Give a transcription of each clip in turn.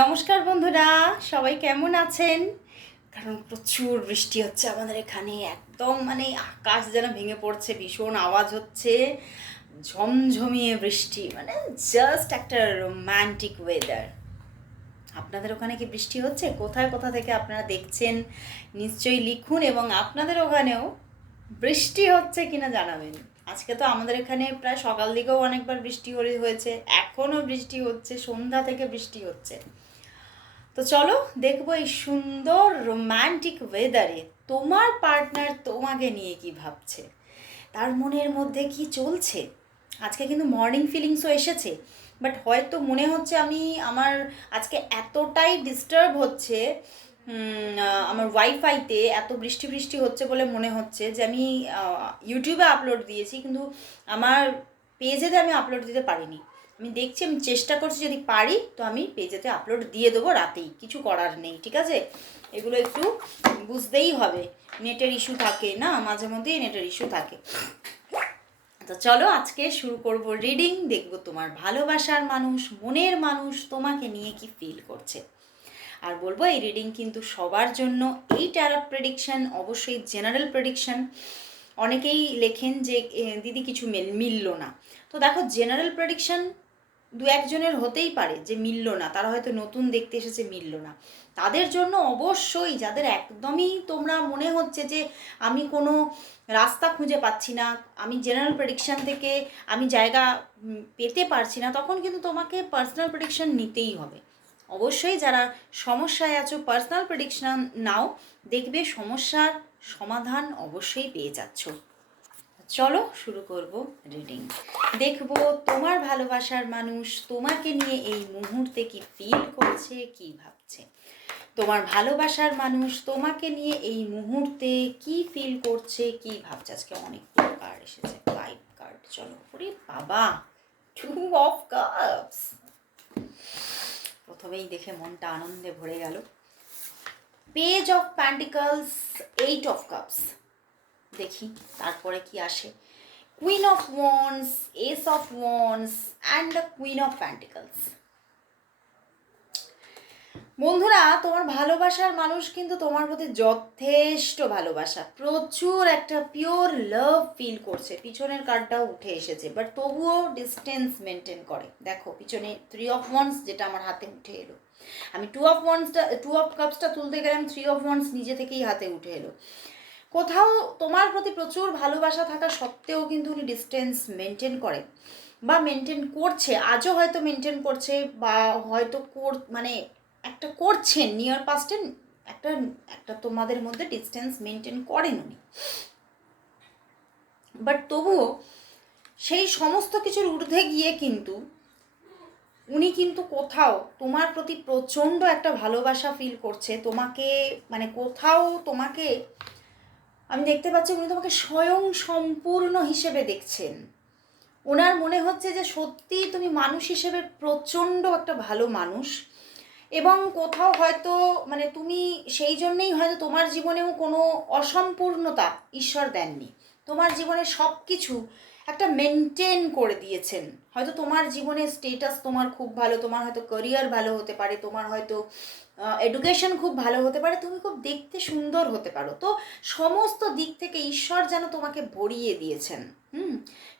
নমস্কার বন্ধুরা, সবাই কেমন আছেন? কারণ প্রচুর বৃষ্টি হচ্ছে আমাদের এখানে, একদম মানে আকাশ যেন ভেঙে পড়ছে, ভীষণ আওয়াজ হচ্ছে, ঝমঝমিয়ে বৃষ্টি, মানে জাস্ট একটা রোম্যান্টিক ওয়েদার। আপনাদের ওখানে কি বৃষ্টি হচ্ছে? কোথায় কোথা থেকে আপনারা দেখছেন নিশ্চয়ই লিখুন, এবং আপনাদের ওখানেও বৃষ্টি হচ্ছে কিনা জানাবেন। আজকে তো আমাদের এখানে প্রায় সকাল দিকেও অনেকবার বৃষ্টি হয়েছে, এখনও বৃষ্টি হচ্ছে, সন্ধ্যা থেকে বৃষ্টি হচ্ছে। তো চলো দেখবো এই সুন্দর রোম্যান্টিক ওয়েদারে তোমার পার্টনার তোমাকে নিয়ে কি ভাবছে, তার মনের মধ্যে কি চলছে। আজকে কিন্তু মর্নিং ফিলিংসও এসেছে, বাট হয়তো মনে হচ্ছে আমার আজকে এতটাই ডিস্টার্ব হচ্ছে, আমার ওয়াইফাইতে এত বৃষ্টি বৃষ্টি হচ্ছে বলে মনে হচ্ছে যে আমি ইউটিউবে আপলোড দিয়েছি, কিন্তু আমার পেজেতে আমি আপলোড দিতে পারিনি। আমি দেখছি, আমি চেষ্টা করছি, যদি পারি তো আমি পেজেতে আপলোড দিয়ে দেবো রাতেই, কিছু করার নেই, ঠিক আছে? এগুলো একটু বুঝতেই হবে, নেটের ইস্যু থাকে না, মাঝে মধ্যেই নেটের ইস্যু থাকে। তো চলো আজকে শুরু করব রিডিং, দেখব তোমার ভালোবাসার মানুষ, মনের মানুষ তোমাকে নিয়ে কি ফিল করছে। আর বলবো এই রিডিং কিন্তু সবার জন্য। এই ট্যারট প্রেডিকশন অবশ্যই জেনারেল প্রেডিকশন। অনেকেই লেখেন যে দিদি কিছু মিলল না। তো দেখো, জেনারেল প্রেডিকশন দু একজনের হতেই পারে যে মিলল না, তারা হয়তো নতুন দেখতে এসেছে, মিলল না। তাদের জন্য অবশ্যই, যাদের একদমই তোমরা মনে হচ্ছে যে আমি কোনো রাস্তা খুঁজে পাচ্ছি না, আমি জেনারেল প্রেডিকশন থেকে আমি জায়গা পেতে পারছি না, তখন কিন্তু তোমাকে পার্সোনাল প্রেডিকশন নিতেই হবে। অবশ্যই যারা সমস্যায় আছো, পার্সোনাল প্রেডিকশন নাও, দেখবে সমস্যার সমাধান অবশ্যই পেয়ে যাচ্ছ। চলো শুরু করব রিডিং। দেখবো তোমার ভালোবাসার মানুষ তোমাকে নিয়ে এই মুহূর্তে কি ফিল করছে, কি ভাবছে। তোমার ভালোবাসার মানুষ তোমাকে নিয়ে এই মুহূর্তে কি ফিল করছে, কি ভাবছে। আজকে অনেকগুলো কার্ড এসেছে, 5 কার্ড। চলো, ওরে বাবা, 2 অফ কাপস। প্রথমেই দেখে মনটা আনন্দে ভরে গেল। Page of pentacles, 8 of cups. দেখি তারপরে কি আসে। Queen of wands, S of wands and the queen of pentacles. বন্ধুরা, তোমার ভালোবাসার মানুষ কিন্তু তোমার প্রতি যথেষ্ট ভালোবাসা, প্রচুর একটা পিওর লাভ ফিল করছে। পিছনের কার্ডটাও উঠে এসেছে, বাট তবুও ডিস্টেন্স মেনটেন করে। দেখো পিছনে 3 অফ ওয়ান্ডস, যেটা আমার হাতে উঠে এলো। আমি 2 অফ কাপসটা তুলতে গেলাম, 3 অফ ওয়ান্ডস নিজে থেকেই হাতে উঠে এলো। কোথাও তোমার প্রতি প্রচুর ভালোবাসা থাকা সত্ত্বেও কিন্তু উনি ডিস্টেন্স মেনটেন করে, বা মেনটেন করছে, আজও হয়তো মেনটেন করছে, বা হয়তো মানে একটা করছেন নিয়ার পাস্টে, একটা একটা তোমাদের মধ্যে ডিস্টেন্স মেনটেন করেন উনি। বাট তবুও সেই সমস্ত কিছুর ঊর্ধ্বে গিয়ে কিন্তু উনি কিন্তু কোথাও তোমার প্রতি প্রচণ্ড একটা ভালোবাসা ফিল করছে। তোমাকে মানে কোথাও তোমাকে আমি দেখতে পাচ্ছি, উনি তোমাকে স্বয়ং সম্পূর্ণ হিসেবে দেখছেন। ওনার মনে হচ্ছে যে সত্যি তুমি মানুষ হিসেবে প্রচণ্ড একটা ভালো মানুষ, এবং কোথাও হয়তো মানে তুমি সেই জন্যেই হয়তো তোমার জীবনেও কোনো অসম্পূর্ণতা ঈশ্বর দেননি। তোমার জীবনে সব কিছু একটা মেনটেন করে দিয়েছেন। হয়তো তোমার জীবনের স্টেটাস তোমার খুব ভালো, তোমার হয়তো ক্যারিয়ার ভালো হতে পারে, তোমার হয়তো এডুকেশন খুব ভালো হতে পারে, তুমি খুব দেখতে সুন্দর হতে পারো। তো সমস্ত দিক থেকে ঈশ্বর যেন তোমাকে ভরিয়ে দিয়েছেন।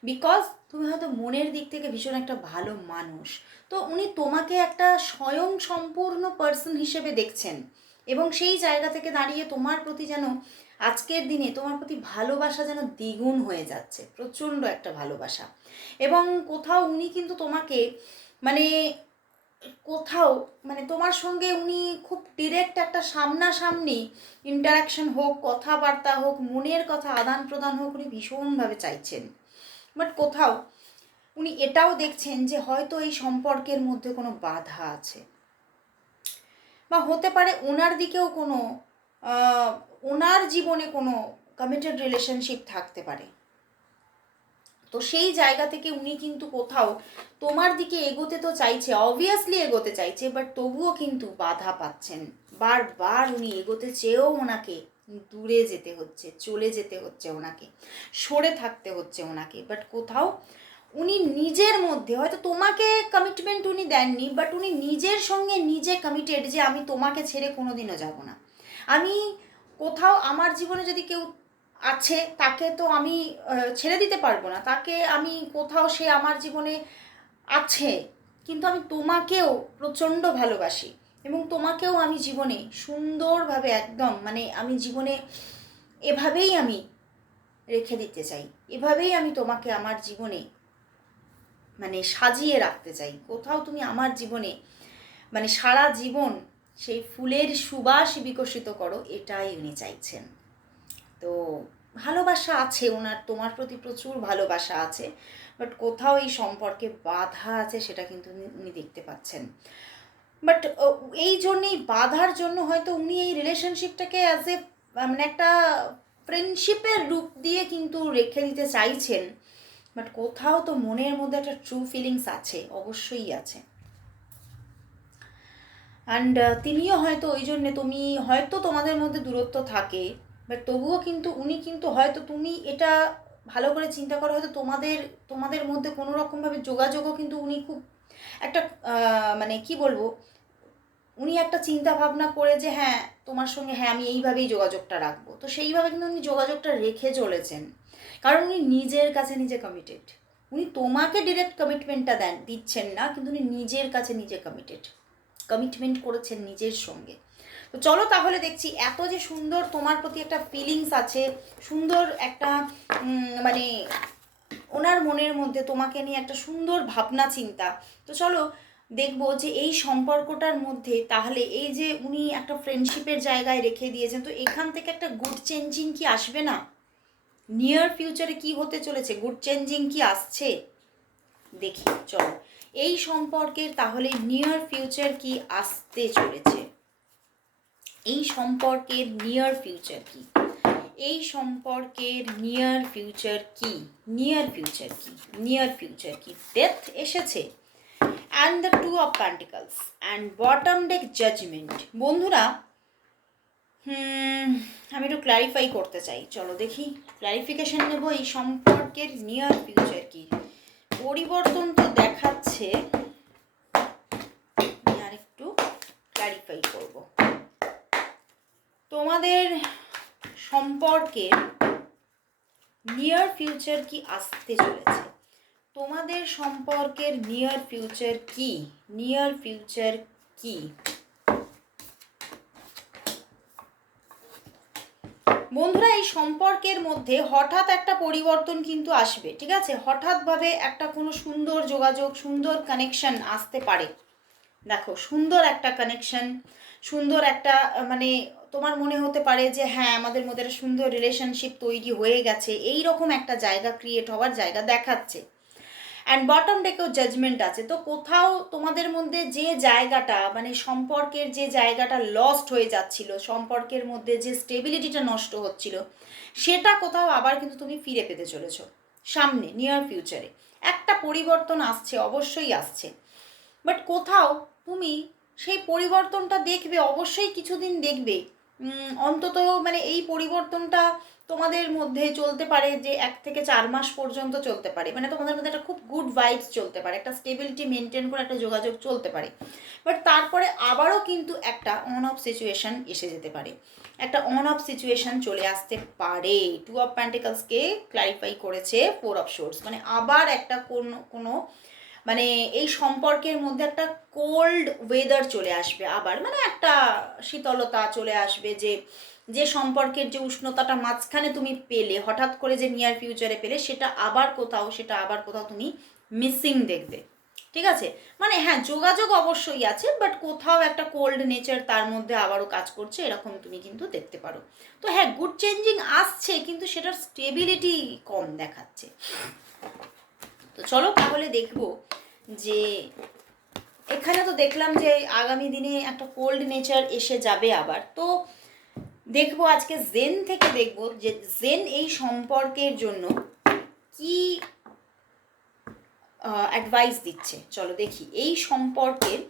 বিকজ তুমি হয়তো মনের দিক থেকে ভীষণ একটা ভালো মানুষ। তো উনি তোমাকে একটা স্বয়ং সম্পূর্ণ পার্সন হিসেবে দেখছেন, এবং সেই জায়গা থেকে দাঁড়িয়ে তোমার প্রতি যেন আজকের দিনে তোমার প্রতি ভালোবাসা যেন দ্বিগুণ হয়ে যাচ্ছে, প্রচণ্ড একটা ভালোবাসা। এবং কোথাও উনি কিন্তু তোমাকে মানে কোথাও মানে তোমার সঙ্গে উনি খুব ডিরেক্ট একটা সামনাসামনি ইন্টারাকশন হোক, কথাবার্তা হোক, মনের কথা আদান প্রদান হোক, উনি ভীষণভাবে চাইছেন। বাট কোথাও উনি এটাও দেখছেন যে হয়তো এই সম্পর্কের মধ্যে কোনো বাধা আছে, বা হতে পারে ওনার দিকেও কোনো ওনার জীবনে কোনো কমিটেড রিলেশনশিপ থাকতে পারে। তো সেই জায়গা থেকে উনি কিন্তু কোথাও তোমার দিকে এগোতে তো চাইছে, অবভিয়াসলি এগোতে চাইছে, বাট তবুও কিন্তু বাধা পাচ্ছেন। বারবার উনি এগোতে চেয়েও ওনাকে দূরে যেতে হচ্ছে, চলে যেতে হচ্ছে ওনাকে, সরে থাকতে হচ্ছে ওনাকে। বাট কোথাও উনি নিজের মধ্যে হয়তো তোমাকে কমিটমেন্ট উনি দেননি, বাট উনি নিজের সঙ্গে নিজে কমিটেড যে আমি তোমাকে ছেড়ে কোনোদিনও যাব না। আমি কোথাও আমার জীবনে যদি কেউ আছে তাকে তো আমি ছেড়ে দিতে পারবো না, তাকে আমি কোথাও সে আমার জীবনে আছে, কিন্তু আমি তোমাকেও প্রচণ্ড ভালোবাসি এবং তোমাকেও আমি জীবনে সুন্দরভাবে একদম মানে আমি জীবনে এভাবেই আমি রেখে দিতে চাই, এভাবেই আমি তোমাকে আমার জীবনে মানে সাজিয়ে রাখতে চাই। কোথাও তুমি আমার জীবনে মানে সারা জীবন সেই ফুলের সুবাস বিকশিত করো, এটাই উনি চাইছেন। তো ভালোবাসা আছে ওনার, তোমার প্রতি প্রচুর ভালোবাসা আছে, বাট কোথাও এই সম্পর্কে বাধা আছে সেটা কিন্তু উনি দেখতে পাচ্ছেন। বাট এই জন্যেই বাধার জন্য হয়তো উনি এই রিলেশনশিপটাকে অ্যাজ এ মানে একটা ফ্রেন্ডশিপের রূপ দিয়ে কিন্তু রেখে দিতে চাইছেন, বাট কোথাও তো মনের মধ্যে একটা ট্রু ফিলিংস আছে, অবশ্যই আছে। অ্যান্ড তিনিও হয়তো ওই জন্যে, তুমি হয়তো তোমাদের মধ্যে দূরত্ব থাকে, বাট তবুও কিন্তু উনি কিন্তু হয়তো তুমি এটা ভালো করে চিন্তা করো, হয়তো তোমাদের মধ্যে কোনো রকমভাবে যোগাযোগও কিন্তু উনি খুব একটা মানে কি বলবো, উনি একটা চিন্তা ভাবনা করে যে হ্যাঁ তোমার সঙ্গে হ্যাঁ আমি এইভাবেই যোগাযোগটা রাখবো, তো সেইভাবে কিন্তু উনি যোগাযোগটা রেখে চলেছেন, কারণ উনি নিজের কাছে নিজে কমিটেড। উনি তোমাকে ডিরেক্ট কমিটমেন্টটা দিচ্ছেন না, কিন্তু উনি নিজের কাছে নিজে কমিটমেন্ট করেছেন নিজের সঙ্গে। তো চলো তাহলে দেখছি, এত যে সুন্দর তোমার প্রতি একটা ফিলিংস আছে, সুন্দর একটা মানে ওনার মনের মধ্যে তোমাকে নিয়ে একটা সুন্দর ভাবনা চিন্তা, তো চলো দেখবো যে এই সম্পর্কটার মধ্যে তাহলে এই যে উনি একটা ফ্রেন্ডশিপের জায়গায় রেখে দিয়েছেন, তো এখান থেকে একটা গুড চেঞ্জিং কি আসবে না? নিয়ার ফিউচারে কি হতে চলেছে, গুড চেঞ্জিং কি আসছে দেখি চলো। এই সম্পর্কের তাহলে নিয়ার ফিউচার কি আসতে চলেছে, এই সম্পর্কের নিয়ার ফিউচার কি, এই সম্পর্কের নিয়ার ফিউচার কি, নিয়ার ফিউচার কি, নিয়ার ফিউচার কি? ডেথ এসেছে and the 2 of Pentacles and bottom deck judgement. বন্ধুরা আমি একটু ক্ল্যারিফাই করতে চাই, চলো দেখি ক্ল্যারিফিকেশন নেব এই সম্পর্কের নিয়ার ফিউচার কি। পরিবর্তন তো দেখাচ্ছে, আমি আর একটু ক্ল্যারিফাই করব। তোমাদের সম্পর্কের নিয়ার ফিউচার কি আসতে চলেছে, তোমাদের সম্পর্কের নিয়ার ফিউচার কি, নিয়ার ফিউচার কি? বন্ধুরা এই সম্পর্কের মধ্যে হঠাৎ একটা পরিবর্তন কিন্তু আসবে, ঠিক আছে? হঠাৎভাবে একটা কোনো সুন্দর যোগাযোগ, সুন্দর কানেকশন আসতে পারে। দেখো সুন্দর একটা কানেকশন, সুন্দর একটা মানে তোমার মনে হতে পারে যে হ্যাঁ আমাদের মধ্যে একটা সুন্দর রিলেশনশিপ তৈরি হয়ে গেছে, এই রকম একটা জায়গা ক্রিয়েট হওয়ার জায়গা দেখাচ্ছে। অ্যান্ড বটম ডেকেও জাজমেন্ট আছে, তো কোথাও তোমাদের মধ্যে যে জায়গাটা মানে সম্পর্কের যে জায়গাটা লস্ট হয়ে যাচ্ছিল, সম্পর্কের মধ্যে যে স্টেবিলিটিটা নষ্ট হচ্ছিল, সেটা কোথাও আবার কিন্তু তুমি ফিরে পেতে চলেছো সামনে নিয়ার ফিউচারে। একটা পরিবর্তন আসছে, অবশ্যই আসছে, বাট কোথাও তুমি সেই পরিবর্তনটা দেখবে, অবশ্যই কিছুদিন দেখবে, অন্তত মানে এই পরিবর্তনটা তোমাদের মধ্যে চলতে পারে যে 1 থেকে 4 মাস পর্যন্ত চলতে পারে, মানে তোমাদের মধ্যে একটা খুব গুড ভাইবস চলতে পারে, একটা স্টেবিলিটি মেনটেন করে একটা যোগাযোগ চলতে পারে, বাট তারপরে আবারও কিন্তু একটা অন অফ সিচুয়েশান এসে যেতে পারে, একটা অন অফ সিচুয়েশান চলে আসতে পারে। 2 of Pentaclesকে ক্লারিফাই করেছে 4 of Swords, মানে আবার একটা কোনো মানে এই সম্পর্কের মধ্যে একটা কোল্ড ওয়েদার চলে আসবে আবার, মানে একটা শীতলতা চলে আসবে, যে সম্পর্কের যে উষ্ণতাটা মাঝখানে তুমি পেলে হঠাৎ করে যে নিয়ার ফিউচারে পেলে, সেটা আবার কোথাও তুমি মিসিং দেখবে, ঠিক আছে? মানে হ্যাঁ যোগাযোগ অবশ্যই আছে, বাট কোথাও একটা কোল্ড নেচার তার মধ্যে আবারও কাজ করছে, এরকম তুমি কিন্তু দেখতে পারো। তো হ্যাঁ গুড চেঞ্জিং আসছে, কিন্তু সেটার স্টেবিলিটি কম দেখাচ্ছে। তো চলো তাহলে দেখবো যে এখানে তো দেখলাম যে আগামী দিনে একটা কোল্ড নেচার এসে যাবে আবার, তো দেখবো আজকে জেন থেকে দেখবো যে জেন এই সম্পর্কের জন্য কি অ্যাডভাইস দিচ্ছে। চলো দেখি এই সম্পর্কের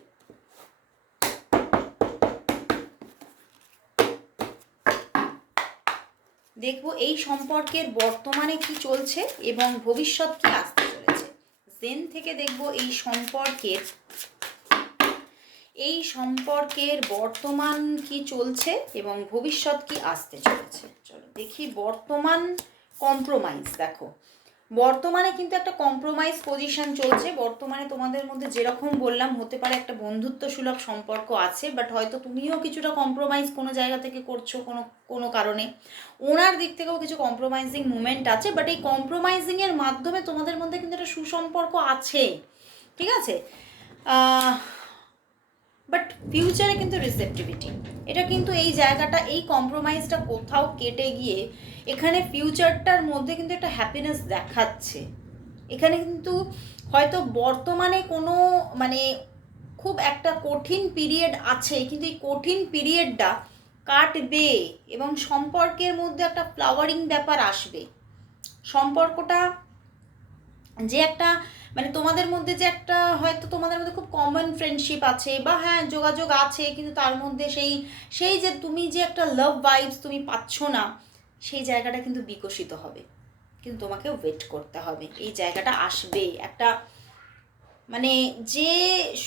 দেখবো এই সম্পর্কের বর্তমানে কি চলছে এবং ভবিষ্যৎ কি আসতে চলেছে। দেন থেকে দেখবো এই সম্পর্কের বর্তমান কি চলছে এবং ভবিষ্যৎ কি আসতে চলেছে। চলো দেখি বর্তমান কম্প্রোমাইজ। দেখো বর্তমানে কিন্তু একটা কম্প্রোমাইজ পজিশন চলছে। বর্তমানে তোমাদের মধ্যে যেরকম বললাম, হতে পারে একটা বন্ধুত্ব সুলভ সম্পর্ক আছে, বাট হয়তো তুমিও কিছুটা কম্প্রোমাইজ কোনো জায়গা থেকে করছো কোনো কারণে। ওনার দিক থেকেও কিছু কম্প্রোমাইজিং মুভমেন্ট আছে, বাট এই কম্প্রোমাইজিংয়ের মাধ্যমে তোমাদের মধ্যে কিন্তু একটা সুসম্পর্ক আছে, ঠিক আছে। বাট ফিউচারে কিন্তু রিসেপটিভিটি, এটা কিন্তু এই জায়গাটা, এই কম্প্রোমাইজটা কোথাও কেটে গিয়ে এখানে ফিউচারটার মধ্যে কিন্তু একটা হ্যাপিনেস দেখাচ্ছে। এখানে কিন্তু হয়তো বর্তমানে কোনো মানে খুব একটা কঠিন পিরিয়ড আছে, কিন্তু এই কঠিন পিরিয়ডটা কাটবে এবং সম্পর্কের মধ্যে একটা ফ্লাওয়ারিং ব্যাপার আসবে। সম্পর্কটা যে একটা মানে তোমাদের মধ্যে যে একটা হয়তো তোমাদের মধ্যে খুব কমন ফ্রেন্ডশিপ আছে বা হ্যাঁ যোগাযোগ আছে, কিন্তু তার মধ্যে সেই যে তুমি যে একটা লাভ ভাইবস তুমি পাচ্ছ না, সেই জায়গাটা কিন্তু বিকশিত হবে। কিন্তু তোমাকে ওয়েট করতে হবে, এই জায়গাটা আসবে। একটা মানে যে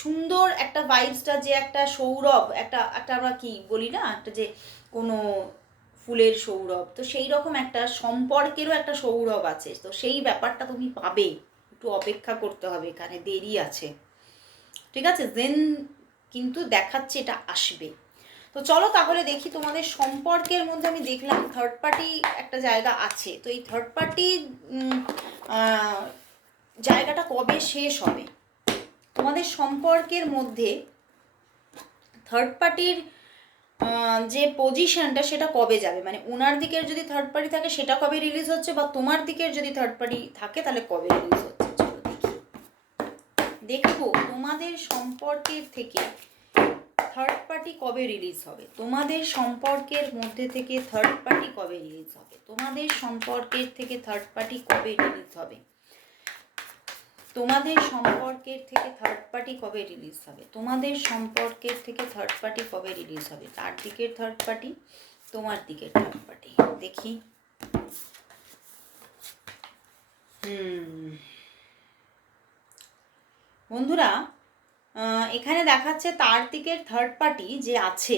সুন্দর একটা ভাইবসটা, যে একটা সৌরভ, একটা আমরা কি বলি না, একটা যে কোনো ফুলের সৌরভ, তো সেই রকম একটা সম্পর্কেরও একটা সৌরভ আছে। তো সেই ব্যাপারটা তুমি পাবে, একটু অপেক্ষা করতে হবে, এখানে দেরি আছে, ঠিক আছে। দেন কিন্তু দেখাচ্ছে এটা আসবে। তো চলো তাহলে দেখি তোমাদের সম্পর্কের মধ্যে। আমি দেখলাম থার্ড পার্টি একটা জায়গা আছে, তো এই থার্ড পার্টি জায়গাটা কবে শেষ হবে তোমাদের সম্পর্কের মধ্যে। থার্ড পার্টির যে পজিশনটা সেটা কবে যাবে, মানে ওনার দিকের যদি থার্ড পার্টি থাকে সেটা কবে রিলিজ হচ্ছে, বা তোমার দিকের যদি থার্ড পার্টি থাকে তাহলে কবে রিলিজ হচ্ছে। চলো দেখি, দেখবো তোমাদের সম্পর্কের থেকে থার্ড পার্টি কবে রিলিজ হবে। তোমাদের সম্পর্কের মধ্যে থেকে থার্ড পার্টি কবে রিলিজ হবে, তোমাদের সম্পর্কের থেকে থার্ড পার্টি কবে রিলিজ হবে, তোমাদের সম্পর্কের থেকে থার্ড পার্টি কবে রিলিজ হবে, তোমাদের সম্পর্কের থেকে থার্ড পার্টি কবে রিলিজ হবে। তার দিকের থার্ড পার্টি, তোমার দিকের থার্ড পার্টি, দেখি। বন্ধুরা এখানে দেখাচ্ছে তার দিকের থার্ড পার্টি যে আছে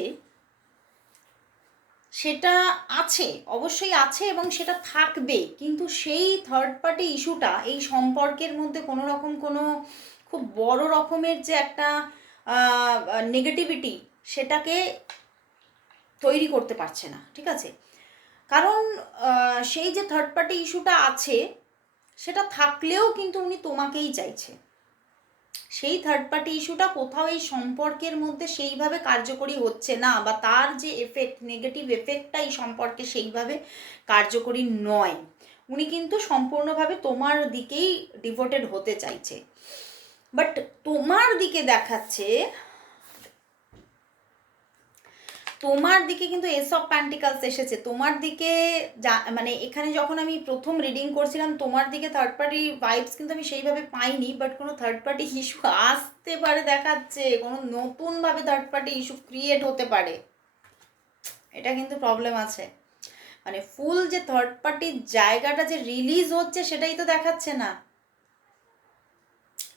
সেটা আছে, অবশ্যই আছে এবং সেটা থাকবে, কিন্তু সেই থার্ড পার্টি ইস্যুটা এই সম্পর্কের মধ্যে কোনো রকম কোনো খুব বড় রকমের যে একটা নেগেটিভিটি সেটাকে তৈরি করতে পারছে না, ঠিক আছে। কারণ সেই যে থার্ড পার্টি ইস্যুটা আছে সেটা থাকলেও কিন্তু উনি তোমাকেই চাইছে। সেই থার্ড পার্টি ইস্যুটা কোথাও এই সম্পর্কের মধ্যে সেইভাবে কার্যকরী হচ্ছে না, বা তার যে এফেক্ট, নেগেটিভ এফেক্টটা এই সম্পর্কে সেইভাবে কার্যকরী নয়। উনি কিন্তু সম্পূর্ণভাবে তোমার দিকেই ডিভোটেড হতে চাইছে, বাট তোমার দিকে দেখাচ্ছে, তোমার দিকে কিন্তু এস অফ প্যান্টিকালস এসেছে। তোমার দিকে মানে এখানে যখন আমি প্রথম রিডিং করছিলাম তোমার দিকে থার্ড পার্টি ভাইবস কিন্তু আমি সেইভাবে পাইনি, বাট কোনো থার্ড পার্টি ইস্যু আসতে পারে দেখাচ্ছে, কোনো নতুনভাবে থার্ড পার্টি ইস্যু ক্রিয়েট হতে পারে, এটা কিন্তু প্রবলেম আছে। মানে ফুল যে থার্ড পার্টির জায়গাটা যে রিলিজ হচ্ছে সেটাই তো দেখাচ্ছে না।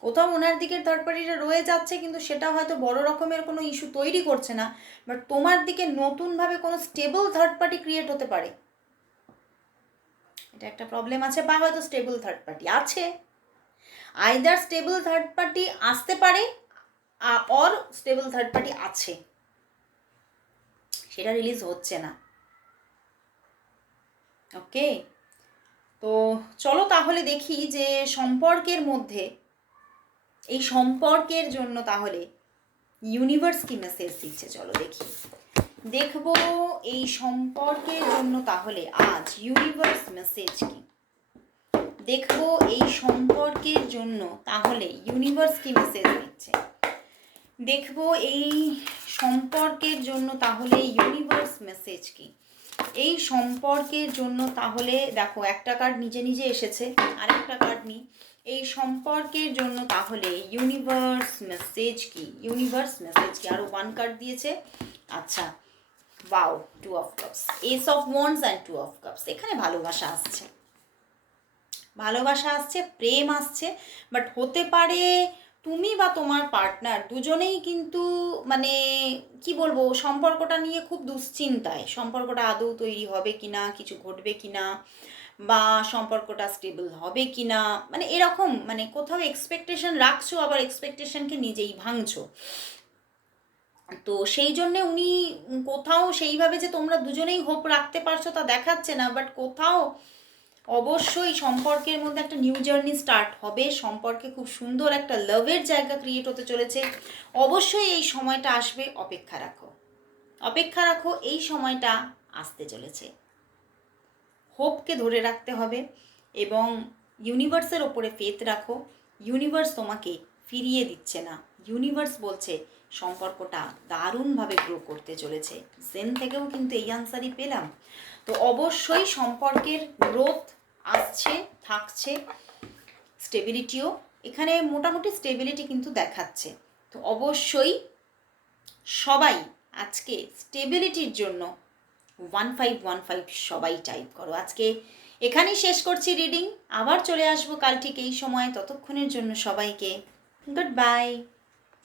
কোথাও ওনার দিকের থার্ড পার্টিটা রয়ে যাচ্ছে, কিন্তু সেটা হয়তো বড় রকমের কোনো ইস্যু তৈরি করছে না, বাট তোমার দিকে নতুনভাবে কোনো স্টেবল থার্ড পার্টি ক্রিয়েট হতে পারে, এটা একটা প্রবলেম আছে। বা হয়তো স্টেবল থার্ড পার্টি আছে, আইদার স্টেবল থার্ড পার্টি আসতে পারে অর স্টেবল থার্ড পার্টি আছে, সেটা রিলিজ হচ্ছে না। ওকে, তো চলো তাহলে দেখি যে সম্পর্কের মধ্যে, এই সম্পর্কের জন্য তাহলে ইউনিভার্স কি মেসেজ দিচ্ছে। চলো দেখি, দেখবো এই সম্পর্কের জন্য তাহলে আজ ইউনিভার্স মেসেজ কি, দেখবো এই সম্পর্কের জন্য তাহলে ইউনিভার্স কি মেসেজ দিচ্ছে, দেখবো এই সম্পর্কের জন্য তাহলে ইউনিভার্স মেসেজ কি, এই সম্পর্কের জন্য তাহলে। দেখো একটা কার্ড নিজে নিজে এসেছে, আর একটা কার্ড নিই। এই সম্পর্কের জন্য তাহলে ইউনিভার্স মেসেজ কি, ইউনিভার্স মেসেজ কি। আরও ওয়ান কার্ড দিয়েছে, আচ্ছা wow, two of cups, ace of wands and two of cups. এখানে ভালোবাসা আসছে, ভালোবাসা আসছে, প্রেম আসছে, বাট হতে পারে তুমি বা তোমার পার্টনার দুজনেই কিন্তু মানে কি বলবো, সম্পর্কটা নিয়ে খুব দুশ্চিন্তায়, সম্পর্কটা আদৌ তৈরি হবে কি না, কিছু ঘটবে কি না, বা সম্পর্কটা স্টেবল হবে কি না, মানে এরকম মানে কোথাও এক্সপেকটেশন রাখছো, আবার এক্সপেকটেশনকে নিজেই ভাঙছো। তো সেই জন্যে উনি কোথাও সেইভাবে যে তোমরা দুজনেই হোপ রাখতে পারছো তা দেখাচ্ছে না, বাট কোথাও অবশ্যই সম্পর্কের মধ্যে একটা নিউ জার্নি স্টার্ট হবে, সম্পর্কে খুব সুন্দর একটা লাভের জায়গা ক্রিয়েট হতে চলেছে। অবশ্যই এই সময়টা আসবে, অপেক্ষা রাখো, অপেক্ষা রাখো, এই সময়টা আসতে চলেছে। হোপকে ধরে রাখতে হবে এবং ইউনিভার্সের ওপরে ফেথ রাখো। ইউনিভার্স তোমাকে ফিরিয়ে দিচ্ছে না, ইউনিভার্স বলছে সম্পর্কটা দারুণভাবে গ্রো করতে চলেছে। জেন থেকেও কিন্তু এই আনসারই পেলাম। তো অবশ্যই সম্পর্কের গ্রোথ আসছে, থাকছে, স্টেবিলিটিও এখানে মোটামুটি স্টেবিলিটি কিন্তু দেখাচ্ছে। তো অবশ্যই সবাই আজকে স্টেবিলিটির জন্য 1515 সবাই টাইপ করো। আজকে এখানেই শেষ করছি রিডিং, আবার চলে আসবো কাল ঠিক এই সময়। ততক্ষণের জন্য সবাইকে গুড বাই।